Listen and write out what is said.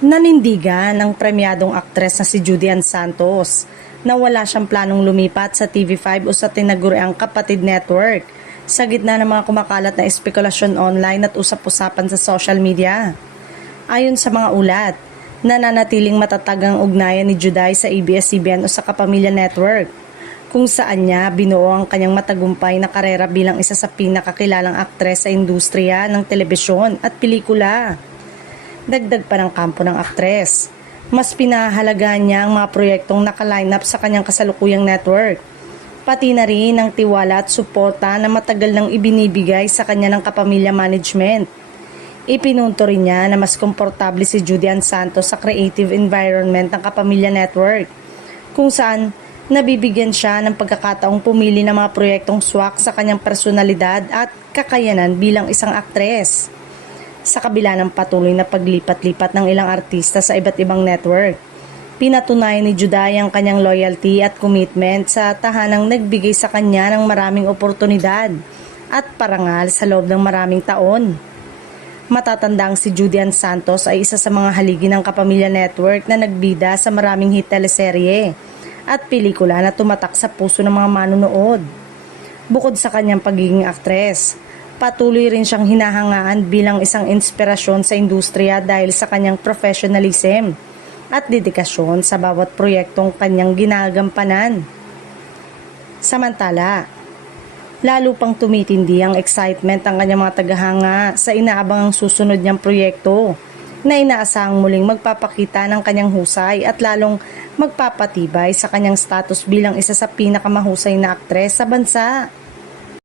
Nanindigan ng premyadong aktres na si Judy Ann Santos na wala siyang planong lumipat sa TV5 o sa tinaguriang Kapatid Network sa gitna ng mga kumakalat na espekulasyon online at usap-usapan sa social media. Ayon sa mga ulat, nananatiling matatag ang ugnayan ni Juday sa ABS-CBN o sa Kapamilya Network, kung saan niya binuo ang kanyang matagumpay na karera bilang isa sa pinakakilalang aktres sa industriya ng telebisyon at pelikula. Dagdag pa ng kampo ng aktres, mas pinahalagaan niya ang mga proyektong naka-line up sa kanyang kasalukuyang network, pati na rin ang tiwala at suporta na matagal nang ibinibigay sa kanya ng Kapamilya Management. Ipinunto rin niya na mas komportable si Judy Ann Santos sa creative environment ng Kapamilya Network, kung saan nabibigyan siya ng pagkakataong pumili ng mga proyektong swak sa kanyang personalidad at kakayanan bilang isang aktres. Sa kabila ng patuloy na paglipat-lipat ng ilang artista sa iba't ibang network, pinatunayan ni Juday ang kanyang loyalty at commitment sa tahanang nagbigay sa kanya ng maraming oportunidad at parangal sa loob ng maraming taon. Matatandang si Judy Ann Santos ay isa sa mga haligi ng Kapamilya Network na nagbida sa maraming hit teleserye at pelikula na tumatak sa puso ng mga manonood. Bukod sa kanyang pagiging aktres, patuloy rin siyang hinahangaan bilang isang inspirasyon sa industriya dahil sa kanyang professionalism at dedikasyon sa bawat proyektong kanyang ginagampanan. Samantala, lalo pang tumitindi ang excitement ng kanyang mga tagahanga sa inaabangang susunod niyang proyekto na inaasahang muling magpapakita ng kanyang husay at lalong magpapatibay sa kanyang status bilang isa sa pinakamahusay na aktres sa bansa.